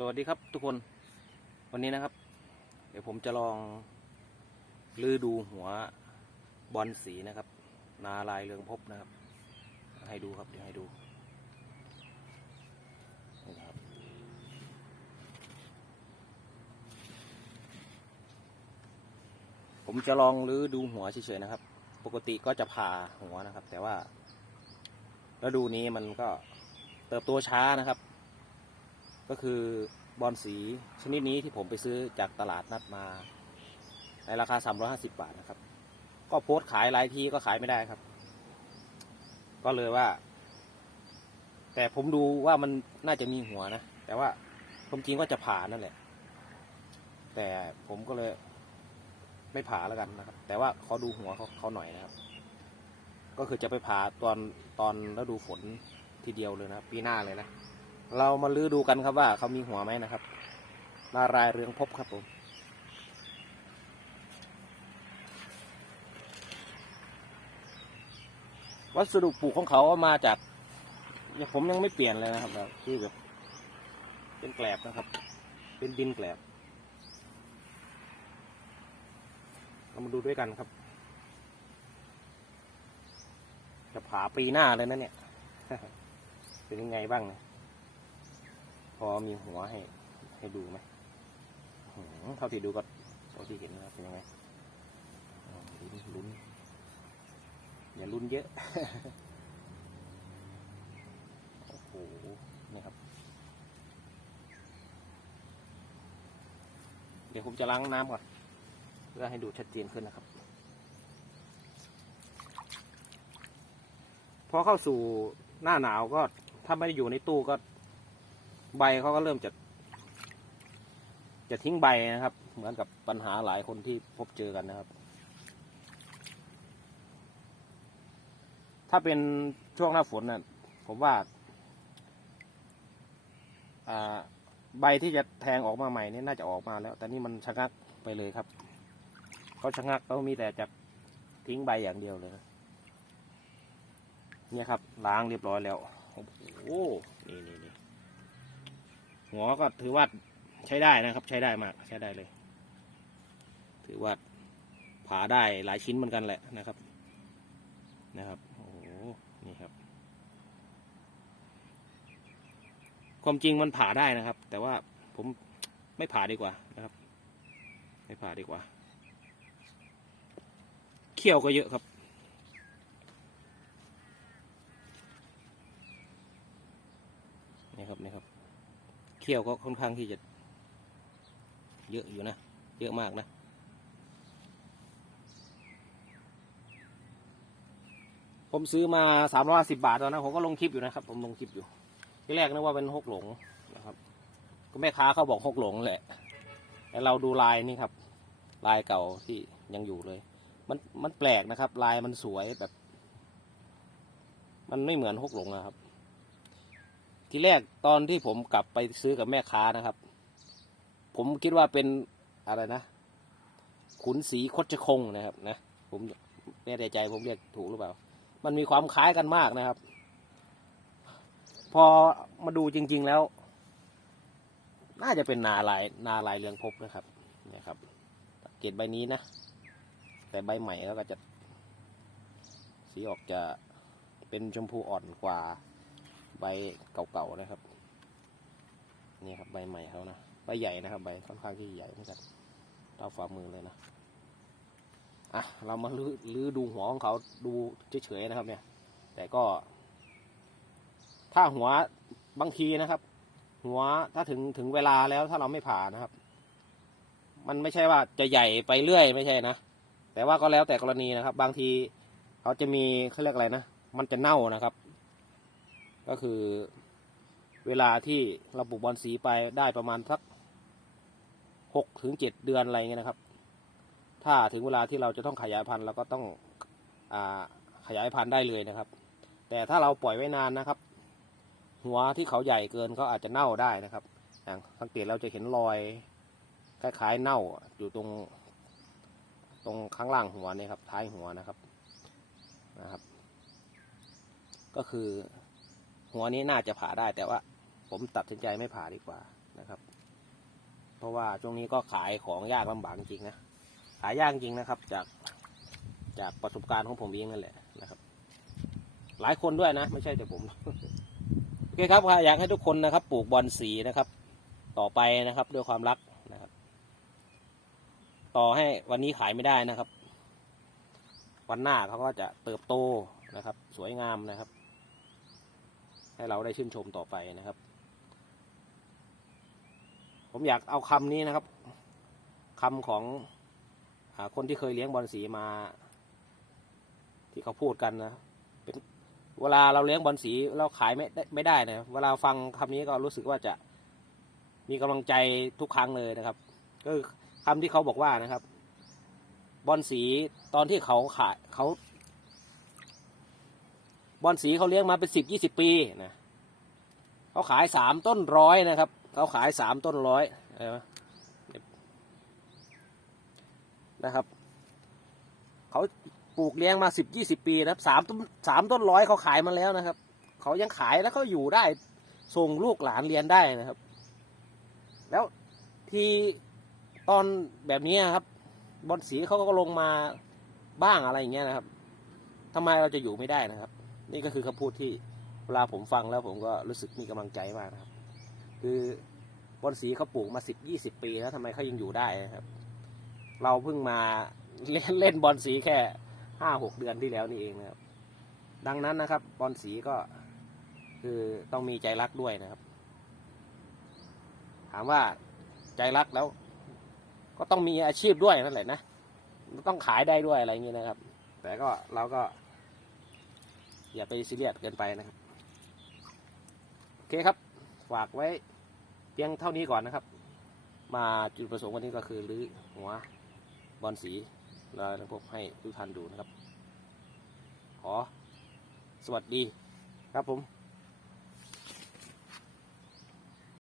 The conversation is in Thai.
สวัสดีครับทุกคนวันนี้นะครับ เดี๋ยวผมจะลองลือดูหัวบอลสีนะครับ นาลายเรืองภพบนะครับ ให้ดูครับเดี๋ยวให้ดูนี่นะครับผมจะลองลือดูหัวเฉยๆนะครับ ปกติก็จะผ่าหัวนะครับ แต่ว่าฤดูนี้มันก็เติบโตช้านะครับ ก็คือบอลสีชนิดนี้ที่ผมไปซื้อจากตลาดนัดมา ในราคา 350 บาทนะครับ ก็โพสต์ขายหลายทีก็ขายไม่ได้ครับ ก็เลยว่า แต่ผมดูว่ามันน่าจะมีหัวนะ แต่ว่าผมจริงว่าจะผ่านั่นแหละ แต่ผมก็เลยไม่ผ่าแล้วกันนะครับ แต่ว่าขอดูหัวเขาเขาหน่อยนะครับ ก็คือจะไปผ่าตอนตอนฤดูฝนทีเดียวเลยนะ ปีหน้าเลยนะ เรามาลื้อดูกันครับว่าเขามีหัวไหมนะครับนารายเรืองพบครับผมวัสดุปลูกของเขามาจากยผมยังไม่เปลี่ยนเลยนะครับแบบคือแบบเป็นแกลบนะครับ เป็นดินแกลบเรามาดูด้วยกันครับ จะผาปีหน้าเลยนะเนี่ย เป็นยังไงบ้างนะ พอมีหัวให้ให้ดูไหมหือเท่าที่ดูก็เท่าที่เห็นนะครับเป็นยังไงลุ้นลุ้นอย่าลุ้นเยอะ โอ้โห นี่ครับ เดี๋ยวผมจะล้างน้ำก่อน เพื่อให้ดูชัดเจนขึ้นนะครับ พอเข้าสู่หน้าหนาวก็ถ้าไม่ได้อยู่ในตู้ก็ ใบเขาก็เริ่มจะ จะทิ้งใบนะครับ เหมือนกับปัญหาหลายคนที่พบเจอกันนะครับ ถ้าเป็นช่วงหน้าฝนน่ะผมว่าใบที่จะแทงออกมาใหม่นี่น่าจะออกมาแล้ว แต่นี่มันชะงักไปเลยครับเขาชะงักเขามีแต่จะทิ้งใบอย่างเดียวเลยนะเนี่ยครับล้างเรียบร้อยแล้ว โอ้โหนี่นี่นี่ หัวก็ถือว่าใช้ได้นะครับ ใช้ได้มากใช้ได้เลย ถือว่าผ่าได้หลายชิ้นเหมือนกันแหละนะครับ นะครับโอ้โหนี่ครับ ความจริงมันผ่าได้นะครับ แต่ว่าผมไม่ผ่าดีกว่านะครับ ไม่ผ่าดีกว่าเขี้ยวก็เยอะครับนี่ครับนี่ครับ เขี้ยวก็ค่อนข้างที่จะเยอะอยู่นะ เยอะมากนะ ผมซื้อมาสามร้อยสิบาทตอนนั้นผมก็ลงคลิปอยู่นะครับ ผมลงคลิปอยู่ ที่แรกนึกว่าเป็นหกหลงนะครับ ก็แม่ค้าเขาบอกหกหลงแหละแต่เราดูลายนี่ครับ ลายเก่าที่ยังอยู่เลย มันมันแปลกนะครับ ลายมันสวยแบบ มันไม่เหมือนหกหลงนะครับ ทีแรกตอนที่ผมกลับไปซื้อกับแม่ค้านะครับ ผมคิดว่าเป็นอะไรนะ ขุนศรีคดชคงนะครับนะผมไม่แน่ใจผมเรียกถูกหรือเปล่า มันมีความคล้ายกันมากนะครับ พอมาดูจริง ๆแล้ว น่าจะเป็นนาลายนาลายเรืองพบนะครับนี่ครับเกตใบนี้นะ แต่ใบใหม่แล้วก็จะสีออกจะเป็นชมพูอ่อนกว่า ใบเก่าๆนะครับ นี่ครับใบใหม่เขานะใบใหญ่นะครับ ใบค่อนข้างที่ใหญ่เหมือนกันเท่าฝ่ามือเลยนะอะเรามาลื้อลื้อดูหัวของเขาดูเฉยๆนะครับ เนี่ย แต่ก็ ถ้าหัวบางทีนะครับ หัวถ้าถึงถึงเวลาแล้วถ้าเราไม่ผ่านะครับ มันไม่ใช่ว่าจะใหญ่ไปเรื่อยไม่ใช่นะแต่ว่าก็แล้วแต่กรณีนะครับ บางทีเขาจะมีเขาเรียกอะไรนะมันจะเน่านะครับ ก็คือเวลาที่เราปลูกบอลสีไปได้ประมาณสักหกถึงเจ็ดเดือนอะไรเงี้ยนะครับ ถ้าถึงเวลาที่เราจะต้องขยายพันธุ์เราก็ต้องอขยายพันธุ์ได้เลยนะครับ แต่ถ้าเราปล่อยไว้นานนะครับ หัวที่เขาใหญ่เกินก็อาจจะเน่าได้นะครับอย่างสังเกตเราจะเห็นรอยคล้ายๆเน่าอยู่ตรง ตรงข้างล่างหัวเนี่ยครับท้ายหัวนะครับนะครับ ก็คือ หัวนี้น่าจะผ่าได้แต่ว่า ผมตัดสินใจไม่ผ่าดีกว่านะครับ เพราะว่าช่วงนี้ก็ขายของยากลำบากจริงนะขายยากจริงนะครับ จากจากประสบการณ์ของผมเองนั่นแหละนะครับ หลายคนด้วยนะ ไม่ใช่แต่ผมโอเคครับอยากให้ทุกคนนะครับ ปลูกบอลสีนะครับ ต่อไปนะครับด้วยความรักนะครับ ต่อให้วันนี้ขายไม่ได้นะครับ วันหน้าเขาก็จะเติบโตนะครับ สวยงามนะครับ ให้เราได้ชื่นชมต่อไปนะครับ ผมอยากเอาคำนี้นะครับคำของอคนที่เคยเลี้ยงบอลสีมา ที่เขาพูดกันนะเป็นเวลาเราเลี้ยงบอลสีเราขายไม่ได้ไม่ได้นะเวลาฟังคำนี้ก็รู้สึกว่าจะมีกำลังใจทุกครั้งเลยนะครับ ก็คือคำที่เขาบอกว่านะครับ บอลสีตอนที่เขาขายเขา บอลสีเขาเลี้ยงมาเป็นสิบยี่สิบปีนะเขาขายสามต้นร้อยนะครับเขาขายสามต้นร้อยนไหมนะครับเขาปลูกเลี้ยงมาสิบยี่สิบปีนะครับสามต้นสามต้นร้อยเขาขายมาแล้วนะครับเขายังขายแล้วเขาอยู่ได้ส่งลูกหลานเรียนได้นะครับ แล้วทีตอนแบบนี้ครับ บอลสีเขาก็ลงมาบ้างอะไรอย่างเงี้ยนะครับทำไมเราจะอยู่ไม่ได้นะครับ นี่ก็คือคำพูดที่เวลาผมฟังแล้วผมก็รู้สึกมีกำลังใจมากนะครับ คือบอลสีเขาปลูกมาสิบยี่สิบปีแล้วทำไมเขายังอยู่ได้นะครับ เราเพิ่งมาเล่นเล่นบอลสีแค่ห้าหกเดือนที่แล้วนี่เองนะครับ ดังนั้นนะครับ บอลสีก็คือต้องมีใจรักด้วยนะครับ ถามว่าใจรักแล้ว ก็ต้องมีอาชีพด้วยนั่นแหละนะต้องขายได้ด้วยอะไรอย่างนี้นะครับ แต่ก็เราก็ อย่าไปซีเรียสเกินไปนะครับ โอเคครับ ฝากไว้เพียงเท่านี้ก่อนนะครับ มาจุดประสงค์วันนี้ก็คือรื้อหัวบอลสีแล้วพบให้ทุกท่านดูนะครับ ขอสวัสดีครับผม